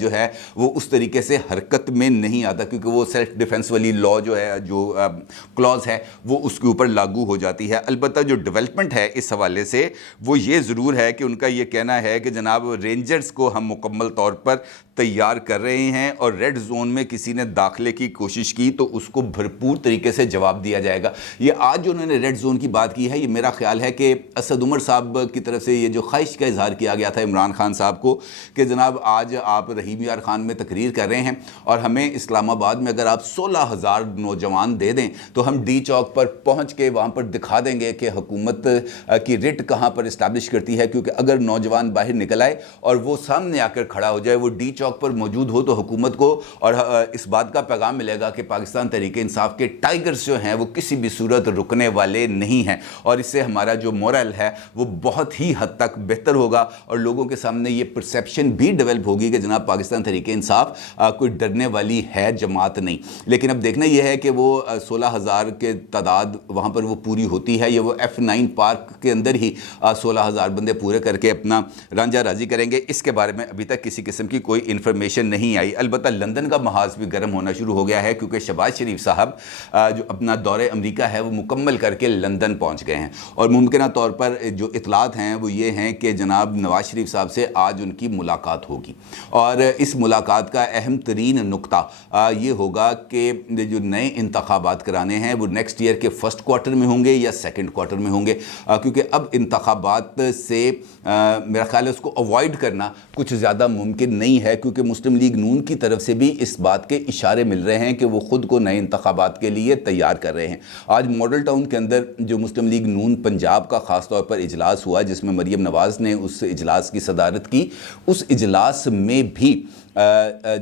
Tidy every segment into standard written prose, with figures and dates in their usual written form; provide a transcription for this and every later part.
جو ہے وہ اس طریقے سے حرکت میں نہیں آتا، کیونکہ وہ سیلف ڈیفنس والی لا جو ہے، جو کلوز ہے، وہ اس کے اوپر لاگو ہو جاتی ہے۔ البتہ جو ڈیولپمنٹ ہے اس حوالے سے وہ یہ ضرور ہے کہ ان کا یہ کہنا ہے کہ جناب رینجرز کو ہم مکمل طور پر تیار کر رہے ہیں، اور ریڈ زون میں کسی نے داخلے کی کوشش کی تو اس کو بھرپور طریقے سے جواب دیا جائے گا۔ یہ آج جو انہوں نے ریڈ زون کی بات کی ہے، یہ میرا خیال ہے کہ اسد عمر صاحب کی طرف سے یہ جو خواہش کا اظہار کیا گیا تھا عمران خان صاحب کو کہ جناب آج آپ رحیم یار خان میں تقریر کر رہے ہیں اور ہمیں اسلام آباد میں اگر آپ 16,000 نوجوان دے دیں تو ہم ڈی چوک پر پہنچ کے وہاں پر دکھا دیں گے کہ حکومت کی رٹ کہاں پر اسٹیبلش کرتی ہے، کیونکہ اگر نوجوان باہر نکل آئے اور وہ سامنے آ کر کھڑا ہو جائے، وہ ڈی چوک پر موجود ہو، تو حکومت کو اور اس بات کا پیغام ملے گا کہ پاکستان تحریک انصاف کے ٹائیگرز جو ہیں وہ کسی بھی صورت رکنے والے نہیں ہیں، اور اس سے ہمارا جو مورل ہے وہ بہت ہی حد تک بہتر ہوگا، اور لوگوں کے سامنے یہ پرسیپشن بھی ڈیولپ ہوگی کہ جناب پاکستان تحریک انصاف کوئی ڈرنے والی ہے جماعت نہیں۔ لیکن اب دیکھنا یہ ہے کہ وہ 16,000 کے تعداد وہاں پر وہ پوری ہوتی ہے، یا وہ F9 پارک کے اندر ہی 16,000 بندے پورے کر کے اپنا رانجھا راضی کریں گے، اس کے بارے میں ابھی تک کسی قسم کی کوئی انفارمیشن نہیں آئی۔ البتہ لندن کا محاذ بھی گرم ہونا شروع ہو گیا ہے، کیونکہ شہباز شریف صاحب جو اپنا دورہ امریکہ ہے وہ مکمل کر کے لندن پہنچ گئے ہیں، اور ممکنہ طور پر جو اطلاعات ہیں وہ یہ ہیں کہ جناب نواز شریف صاحب سے آج ان کی ملاقات ہوگی، اور اس ملاقات کا اہم ترین نقطہ یہ ہوگا کہ جو نئے انتخابات کرانے ہیں وہ نیکسٹ ایئر کے فرسٹ کوارٹر میں ہوں گے یا سیکنڈ کوارٹر میں ہوں گے، کیونکہ اب انتخابات سے میرا خیال ہے اس کو اوائڈ کرنا کچھ زیادہ ممکن نہیں ہے، کیونکہ مسلم لیگ نون کی طرف سے بھی اس بات کے اشارے مل رہے ہیں کہ وہ خود کو نئے انتخابات کے لیے تیار کر رہے ہیں۔ آج ماڈل ٹاؤن کے اندر جو مسلم لیگ نون پنجاب کا خاص طور پر اجلاس ہوا، جس میں مریم نواز نے اس اجلاس کی صدارت کی، اس اجلاس میں بھی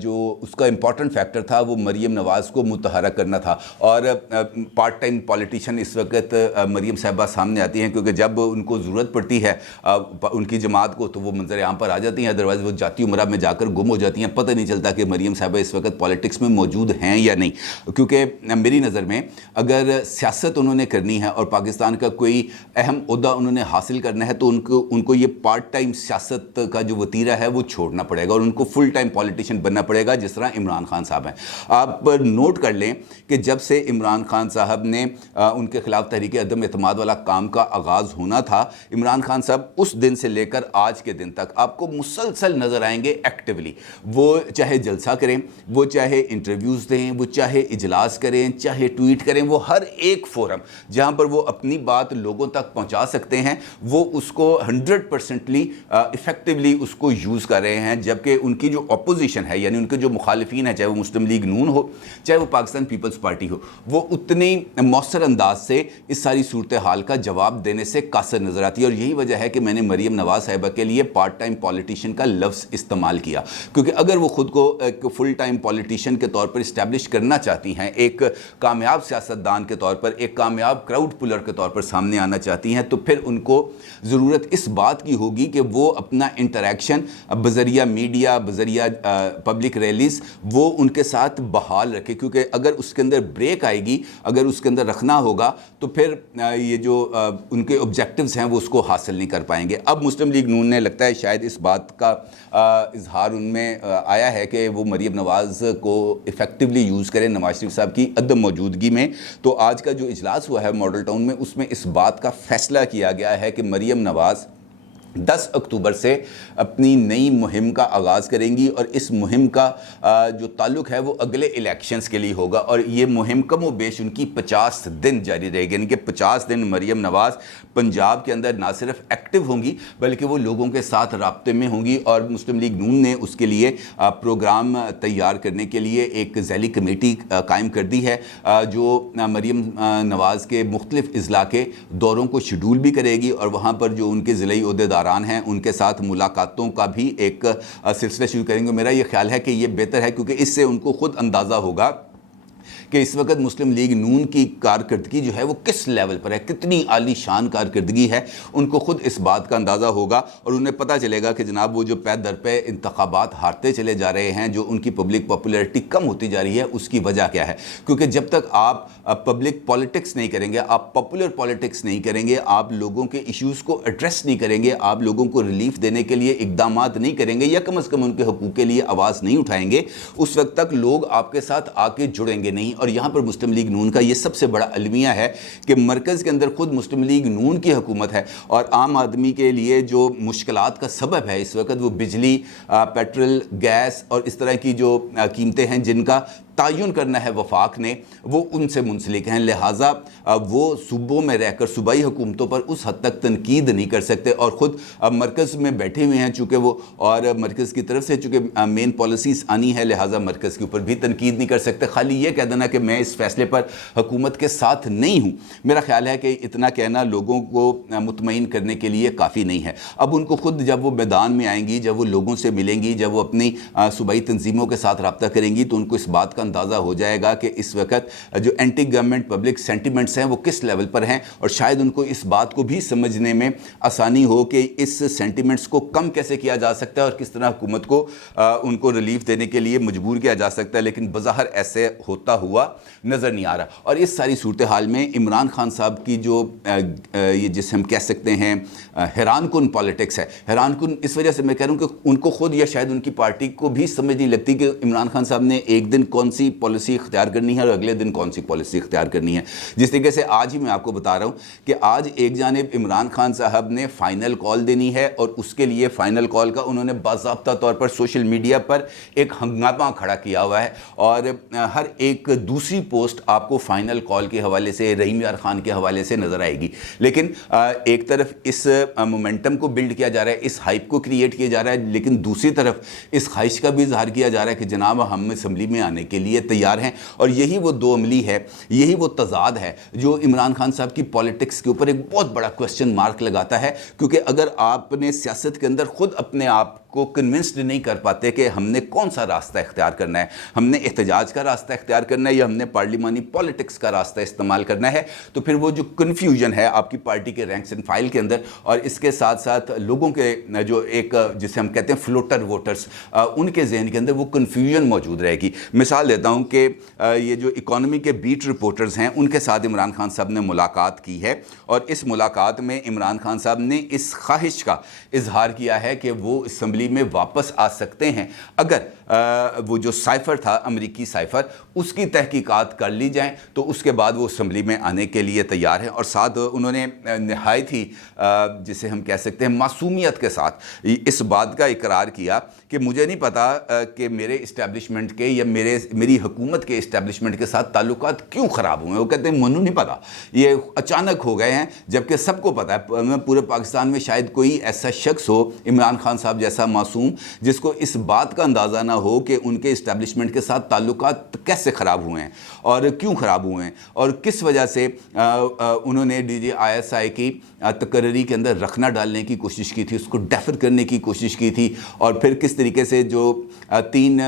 جو اس کا امپورٹنٹ فیکٹر تھا وہ مریم نواز کو متحرک کرنا تھا، اور پارٹ ٹائم پولیٹیشین اس وقت مریم صاحبہ سامنے آتی ہیں، کیونکہ جب ان کو ضرورت پڑتی ہے ان کی جماعت کو تو وہ منظر عام پر آ جاتی ہیں، ادروائز وہ جاتی عمرہ میں جا کر گم ہو جاتی ہیں، پتہ نہیں چلتا کہ مریم صاحبہ اس وقت پالیٹکس میں موجود ہیں یا نہیں۔ کیونکہ میری نظر میں اگر سیاست انہوں نے کرنی ہے اور پاکستان کا کوئی اہم عہدہ انہوں نے حاصل کرنا ہے تو ان کو یہ پارٹ ٹائم سیاست کا جو وتیرہ ہے وہ چھوڑنا پڑے گا، اور ان کو فل ٹائم پولیٹیشین بننا پڑے گا، جس طرح عمران خان صاحب ہیں۔ آپ نوٹ کر لیں کہ جب سے عمران خان صاحب نے ان کے خلاف تحریک عدم اعتماد والا کام کا آغاز ہونا تھا، عمران خان صاحب اس دن سے لے کر آج کے دن تک آپ کو مسلسل نظر آئیں گے ایکٹیولی، وہ چاہے جلسہ کریں، وہ چاہے انٹرویوز دیں، وہ چاہے اجلاس کریں، چاہے ٹویٹ کریں، وہ ہر ایک فورم جہاں پر وہ اپنی بات لوگوں تک پہنچا سکتے ہیں وہ اس کو 100% ایفیکٹیولی اس کو یوز کر رہے ہیں، جبکہ ان کی جو اپوزیشن ہے، یعنی ان کے جو مخالفین ہیں، چاہے وہ مسلم لیگ نون ہو چاہے وہ پاکستان پیپلز پارٹی ہو، وہ اتنی مؤثر انداز سے اس ساری صورتحال کا جواب دینے سے قاصر نظر آتی ہے، اور یہی وجہ ہے کہ میں نے مریم نواز صاحبہ کے لیے پارٹ ٹائم پولیٹیشین کا لفظ استعمال کیا، کیونکہ اگر وہ خود کو ایک فل ٹائم پولیٹیشین کے طور پر اسٹیبلش کرنا چاہتی ہیں، ایک کامیاب سیاستدان کے طور پر، ایک کامیاب کراؤڈ پولر کے طور پر سامنے آنا چاہتی ہیں، تو پھر ان کو ضرورت اس بات کی ہوگی کہ وہ اپنا انٹریکشن بذریعہ میڈیا، بذریعہ پبلک ریلیز وہ ان کے ساتھ بحال رکھے، کیونکہ اگر اس کے اندر بریک آئے گی، اگر اس کے اندر رکھنا ہوگا تو پھر یہ جو ان کے آبجیکٹیوز ہیں وہ اس کو حاصل نہیں کر پائیں گے۔ اب مسلم لیگ نون نے لگتا ہے شاید اس بات کا اظہار ان میں آیا ہے کہ وہ مریم نواز کو ایفیکٹیولی یوز کریں نواز شریف صاحب کی عدم موجودگی میں۔ تو آج کا جو اجلاس ہوا ہے ماڈل ٹاؤن میں، اس میں اس بات کا فیصلہ کیا گیا ہے کہ مریم نواز 10 اکتوبر سے اپنی نئی مہم کا آغاز کریں گی، اور اس مہم کا جو تعلق ہے وہ اگلے الیکشنز کے لیے ہوگا، اور یہ مہم کم و بیش ان کی 50 دن جاری رہے گی، یعنی کہ 50 دن مریم نواز پنجاب کے اندر نہ صرف ایکٹیو ہوں گی بلکہ وہ لوگوں کے ساتھ رابطے میں ہوں گی، اور مسلم لیگ نون نے اس کے لیے پروگرام تیار کرنے کے لیے ایک ذیلی کمیٹی قائم کر دی ہے، جو مریم نواز کے مختلف اضلاع کے دوروں کو شیڈول بھی کرے گی، اور وہاں پر جو ان کے ضلعی عہدیدار ہیں ان کے ساتھ ملاقاتوں کا بھی ایک سلسلہ شروع کریں گے۔ میرا یہ خیال ہے کہ یہ بہتر ہے، کیونکہ اس سے ان کو خود اندازہ ہوگا کہ اس وقت مسلم لیگ نون کی کارکردگی جو ہے وہ کس لیول پر ہے، کتنی عالی شان کارکردگی ہے، ان کو خود اس بات کا اندازہ ہوگا اور انہیں پتہ چلے گا کہ جناب وہ جو پے در پے انتخابات ہارتے چلے جا رہے ہیں، جو ان کی پبلک پاپولیرٹی کم ہوتی جا رہی ہے، اس کی وجہ کیا ہے۔ کیونکہ جب تک آپ پبلک پالیٹکس نہیں کریں گے، آپ پاپولر پالیٹکس نہیں کریں گے، آپ لوگوں کے ایشوز کو ایڈریس نہیں کریں گے، آپ لوگوں کو ریلیف دینے کے لیے اقدامات نہیں کریں گے، یا کم از کم ان کے حقوق کے لیے آواز نہیں اٹھائیں گے، اس وقت تک لوگ آپ کے ساتھ آ کے جڑیں گے نہیں۔ اور یہاں پر مسلم لیگ نون کا یہ سب سے بڑا المیہ ہے کہ مرکز کے اندر خود مسلم لیگ نون کی حکومت ہے، اور عام آدمی کے لیے جو مشکلات کا سبب ہے اس وقت وہ بجلی، پیٹرول، گیس اور اس طرح کی جو قیمتیں ہیں جن کا تعین کرنا ہے وفاق نے، وہ ان سے منسلک ہیں، لہٰذا وہ صوبوں میں رہ کر صوبائی حکومتوں پر اس حد تک تنقید نہیں کر سکتے، اور خود مرکز میں بیٹھے ہوئے ہیں چونکہ وہ، اور مرکز کی طرف سے چونکہ مین پالیسیز آنی ہے، لہٰذا مرکز کے اوپر بھی تنقید نہیں کر سکتے۔ خالی یہ کہہ دینا کہ میں اس فیصلے پر حکومت کے ساتھ نہیں ہوں، میرا خیال ہے کہ اتنا کہنا لوگوں کو مطمئن کرنے کے لیے کافی نہیں ہے۔ اب ان کو خود جب وہ میدان میں آئیں گی، جب وہ لوگوں سے ملیں گی، جب وہ اپنی صوبائی تنظیموں کے ساتھ رابطہ کریں گی، تو ان کو اس بات کا اندازہ ہو جائے گا کہ اس وقت جو اینٹی گورنمنٹ پبلک سینٹیمنٹس ہیں وہ کس لیول پر ہیں، اور شاید ان کو اس بات کو بھی سمجھنے میں آسانی ہو کہ اس سینٹیمنٹس کو کم کیسے کیا جا سکتا ہے اور کس طرح حکومت کو ان کو ریلیف دینے کے لیے مجبور کیا جا سکتا ہے، لیکن بظاہر ایسے ہوتا ہوا نظر نہیں آ رہا۔ اور اس ساری صورتحال میں عمران خان صاحب کی جو یہ جسے ہم کہہ سکتے ہیں حیران کن پالیٹکس ہے، حیران کن اس وجہ سے میں کہہ رہا ہوں کہ ان کو خود یا شاید ان کی پارٹی کو بھی سمجھ نہیں لگتی کہ عمران خان صاحب نے ایک دن کون سی پالیسی اختیار کرنی ہے اور اگلے دن کون سی پالیسی اختیار کرنی ہے۔ جس طریقے سے آج ہی میں آپ کو بتا رہا ہوں کہ آج ایک جانب عمران خان صاحب نے فائنل کال دینی ہے، اور اس کے لیے فائنل کال کا انہوں نے باضابطہ طور پر سوشل میڈیا پر ایک ہنگامہ کھڑا کیا ہوا ہے، اور ہر ایک دوسری پوسٹ آپ کو فائنل کال کے حوالے سے، رحیم یار خان کے حوالے سے نظر آئے گی۔ لیکن ایک طرف اس مومنٹم کو بلڈ کیا جا رہا ہے، اس ہائپ کو کریٹ کیا جا رہا ہے، لیکن دوسری طرف اس خواہش کا بھی اظہار کیا جا رہا ہے کہ جناب ہم اسمبلی میں آنے کے لیے تیار ہیں۔ اور یہی وہ دو عملی ہے، یہی وہ تضاد ہے جو عمران خان صاحب کی پالیٹکس کے اوپر ایک بہت بڑا کوسچن مارک لگاتا ہے، کیونکہ اگر آپ نے سیاست کے اندر خود اپنے آپ کو کنونسڈ نہیں کر پاتے کہ ہم نے کون سا راستہ اختیار کرنا ہے، ہم نے احتجاج کا راستہ اختیار کرنا ہے یا ہم نے پارلیمانی پالیٹکس کا راستہ استعمال کرنا ہے، تو پھر وہ جو کنفیوژن ہے آپ کی پارٹی کے رینکس اینڈ فائل کے اندر، اور اس کے ساتھ ساتھ لوگوں کے جو ایک جسے ہم کہتے ہیں فلوٹر ووٹرز، ان کے ذہن کے اندر وہ کنفیوژن موجود رہے گی۔ مثال دیتا ہوں کہ یہ جو اکانومی کے بیٹ رپورٹرز ہیں، ان کے ساتھ عمران خان صاحب نے ملاقات کی ہے، اور اس ملاقات میں عمران خان صاحب نے اس خواہش کا اظہار کیا ہے کہ وہ اسمبلی میں واپس آ سکتے ہیں اگر وہ جو سائفر تھا، امریکی سائفر، اس کی تحقیقات کر لی جائیں، تو اس کے بعد وہ اسمبلی میں آنے کے لیے تیار ہیں۔ اور ساتھ انہوں نے نہایت ہی جسے ہم کہہ سکتے ہیں معصومیت کے ساتھ اس بات کا اقرار کیا کہ مجھے نہیں پتا کہ میرے اسٹیبلشمنٹ کے یا میری حکومت کے اسٹیبلشمنٹ کے ساتھ تعلقات کیوں خراب ہوئے ہیں۔ وہ کہتے ہیں منو نہیں پتا، یہ اچانک ہو گئے ہیں، جبکہ سب کو پتا ہے، پورے پاکستان میں شاید کوئی ایسا شخص ہو عمران خان صاحب جیسا معصوم جس کو اس بات کا اندازہ نہ ہو کہ ان کے اسٹیبلشمنٹ کے ساتھ تعلقات کیسے خراب ہوئے ہیں اور کیوں خراب ہوئے ہیں، اور کس وجہ سے انہوں نے ڈی جی ISI کی تقرری کے اندر رکھنا ڈالنے کی کوشش کی تھی، اس کو ڈیفر کرنے کی کوشش کی تھی، اور پھر کس طریقے سے جو 3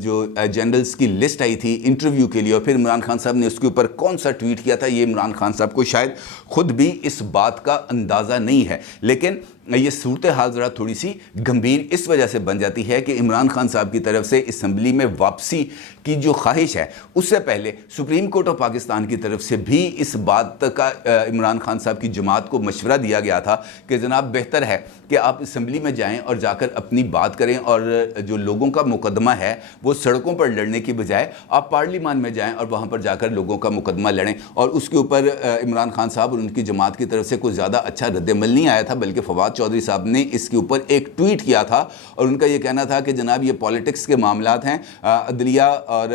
جو جنرلز کی لسٹ آئی تھی انٹرویو کے لیے، اور پھر عمران خان صاحب نے اس کے اوپر کون سا ٹویٹ کیا تھا، یہ عمران خان صاحب کو شاید خود بھی اس بات کا اندازہ نہیں ہے۔ لیکن یہ صورتحال ذرا تھوڑی سی گمبھیر اس وجہ سے بن جاتی ہے کہ عمران خان صاحب کی طرف سے اسمبلی میں واپسی کی جو خواہش ہے، اس سے پہلے سپریم کورٹ آف پاکستان کی طرف سے بھی اس بات کا عمران خان صاحب کی جماعت کو مشورہ دیا گیا تھا کہ جناب بہتر ہے کہ آپ اسمبلی میں جائیں اور جا کر اپنی بات کریں، اور جو لوگوں کا مقدمہ ہے وہ سڑکوں پر لڑنے کی بجائے آپ پارلیمان میں جائیں اور وہاں پر جا کر لوگوں کا مقدمہ لڑیں۔ اور اس کے اوپر عمران خان صاحب اور ان کی جماعت کی طرف سے کوئی زیادہ اچھا رد عمل نہیں آیا تھا، بلکہ فواد چودھری صاحب نے اس کے اوپر ایک ٹویٹ کیا تھا، اور ان کا یہ کہنا تھا کہ جناب یہ پالیٹکس کے معاملات ہیں، عدلیہ اور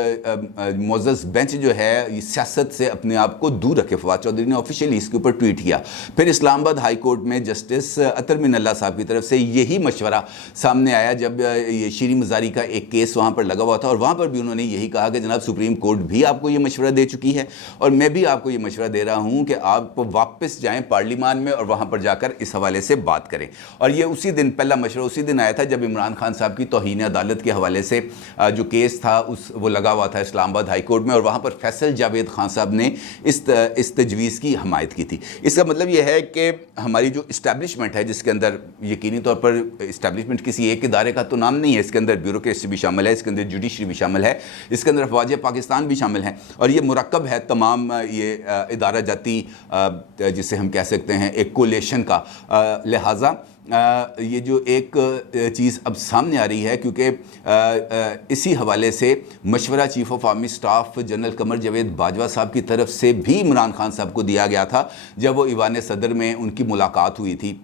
معزز بینچ جو ہے یہ سیاست سے اپنے آپ کو دور رکھے۔ فواد چودھری نے آفیشیلی اس کے اوپر ٹویٹ کیا۔ پھر اسلام آباد ہائی کورٹ میں جسٹس اطہر من اللہ صاحب کی طرف سے یہی مشورہ سامنے آیا جب یہ شیریں مزاری کا ایک کیس وہاں پر لگا ہوا تھا، اور وہاں پر بھی انہوں نے یہی کہا کہ جناب سپریم کورٹ بھی آپ کو یہ مشورہ دے چکی ہے، اور میں بھی آپ کو یہ مشورہ دے رہا ہوں کہ آپ واپس جائیں پارلیمان میں اور وہاں پر جا کر اس حوالے سے بات بات کریں. اور یہ اسی دن پہلا مشورہ اسی دن آیا تھا جب عمران خان صاحب کی توہین عدالت کے حوالے سے جو کیس تھا وہ لگا ہوا تھا اسلام آباد ہائی کورٹ میں, اور وہاں پر فیصل جاوید خان صاحب نے اس تجویز کی حمایت کی تھی. اس کا مطلب یہ ہے کہ ہماری جو اسٹیبلشمنٹ ہے, جس کے اندر یقینی طور پر اسٹیبلشمنٹ کسی ایک ادارے کا تو نام نہیں ہے, اس کے اندر بیوروکریسی بھی شامل ہے, اس کے اندر جوڈیشری بھی شامل ہے, اس کے اندر افواج پاکستان بھی شامل ہیں, اور یہ مرکب ہے تمام یہ ادارہ جاتی جسے ہم کہہ سکتے ہیں ایک کولیشن کا. لہٰذا یہ جو ایک چیز اب سامنے آ رہی ہے, کیونکہ اسی حوالے سے مشورہ chief of army staff general Qamar Javed Bajwa صاحب کی طرف سے بھی عمران خان صاحب کو دیا گیا تھا جب وہ ایوان صدر میں ان کی ملاقات ہوئی تھی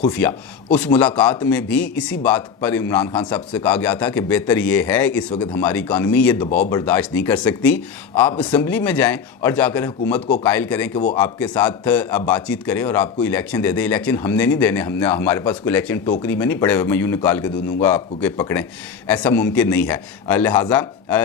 خفیہ. اس ملاقات میں بھی اسی بات پر عمران خان صاحب سے کہا گیا تھا کہ بہتر یہ ہے, اس وقت ہماری اکانومی یہ دباؤ برداشت نہیں کر سکتی, آپ اسمبلی میں جائیں اور جا کر حکومت کو قائل کریں کہ وہ آپ کے ساتھ بات چیت کرے اور آپ کو الیکشن دے دے. الیکشن ہم نے نہیں دینے, ہمارے پاس کوئی الیکشن ٹوکری میں نہیں پڑے ہوئے, میں یوں نکال کے دوں گا آپ کو کہ پکڑیں, ایسا ممکن نہیں ہے. لہٰذا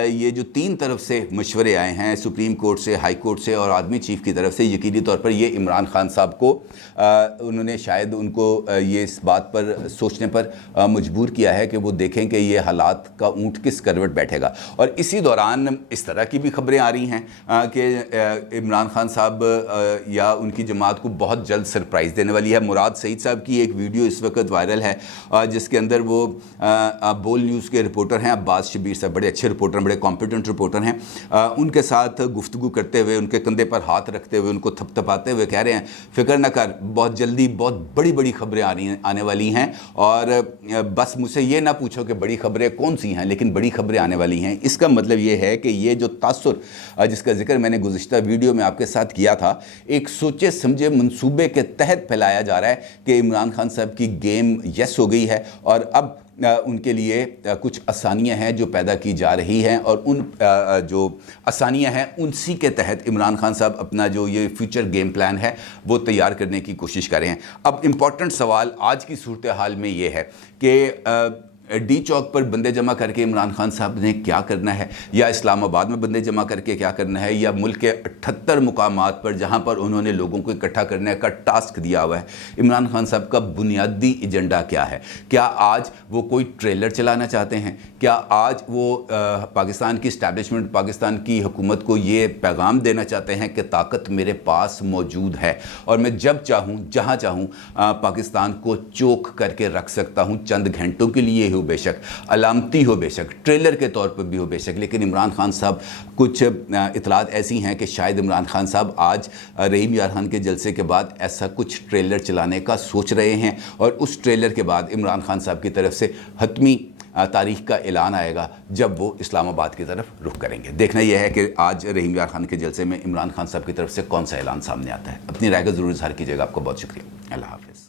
یہ جو 3 طرف سے مشورے آئے ہیں, سپریم کورٹ سے, ہائی کورٹ سے اور آرمی چیف کی طرف سے, یقینی طور پر یہ عمران خان صاحب کو انہوں نے شاید ان کو یہ اس بات پر سوچنے پر مجبور کیا ہے کہ وہ دیکھیں کہ یہ حالات کا اونٹ کس کروٹ بیٹھے گا. اور اسی دوران اس طرح کی بھی خبریں آ رہی ہیں کہ عمران خان صاحب یا ان کی جماعت کو بہت جلد سرپرائز دینے والی ہے. مراد سعید صاحب کی ایک ویڈیو اس وقت وائرل ہے جس کے اندر وہ بول نیوز کے رپورٹر ہیں عباس شبیر صاحب, بڑے اچھے رپورٹر, بڑے کمپیٹنٹ رپورٹر ہیں, ان کے ساتھ گفتگو کرتے ہوئے, ان کے کندھے پر ہاتھ رکھتے ہوئے, ان کو تھپ تھپاتے ہوئے کہہ رہے ہیں فکر نہ کر, بہت جلدی بہت بڑی خبریں آنے والی ہیں, اور بس مجھ سے یہ نہ پوچھو کہ بڑی خبریں کون سی ہیں, لیکن بڑی خبریں آنے والی ہیں. اس کا مطلب یہ ہے کہ یہ جو تاثر جس کا ذکر میں نے گزشتہ ویڈیو میں آپ کے ساتھ کیا تھا, ایک سوچے سمجھے منصوبے کے تحت پھیلایا جا رہا ہے کہ عمران خان صاحب کی گیم یس ہو گئی ہے, اور اب ان کے لیے کچھ آسانیاں ہیں جو پیدا کی جا رہی ہیں, اور ان جو آسانیاں ہیں انسی کے تحت عمران خان صاحب اپنا جو یہ فیوچر گیم پلان ہے وہ تیار کرنے کی کوشش کر رہے ہیں. اب امپورٹنٹ سوال آج کی صورتحال میں یہ ہے کہ ڈی چوک پر بندے جمع کر کے عمران خان صاحب نے کیا کرنا ہے, یا اسلام آباد میں بندے جمع کر کے کیا کرنا ہے, یا ملک کے 78 مقامات پر جہاں پر انہوں نے لوگوں کو اکٹھا کرنے کا ٹاسک دیا ہوا ہے, عمران خان صاحب کا بنیادی ایجنڈا کیا ہے. کیا آج وہ کوئی ٹریلر چلانا چاہتے ہیں, کیا آج وہ پاکستان کی اسٹیبلشمنٹ, پاکستان کی حکومت کو یہ پیغام دینا چاہتے ہیں کہ طاقت میرے پاس موجود ہے اور میں جب چاہوں جہاں چاہوں پاکستان کو چوک کر کے رکھ سکتا ہوں, چند گھنٹوں کے لیے ہو بے شک, علامتی ہو بے شک, ٹریلر کے طور پر بھی ہو بے شک, لیکن عمران خان صاحب کچھ اطلاعات ایسی ہیں کہ شاید عمران خان صاحب آج رحیم یار خان کے جلسے کے بعد ایسا کچھ ٹریلر چلانے کا سوچ رہے ہیں, اور اس ٹریلر کے بعد عمران خان صاحب کی طرف سے حتمی تاریخ کا اعلان آئے گا جب وہ اسلام آباد کی طرف رخ کریں گے. دیکھنا یہ ہے کہ آج رحیم یار خان کے جلسے میں عمران خان صاحب کی طرف سے کون سا اعلان سامنے آتا ہے. اپنی رائے کا ضرور اظہار کیجیے گا. آپ کو بہت شکریہ. اللہ حافظ.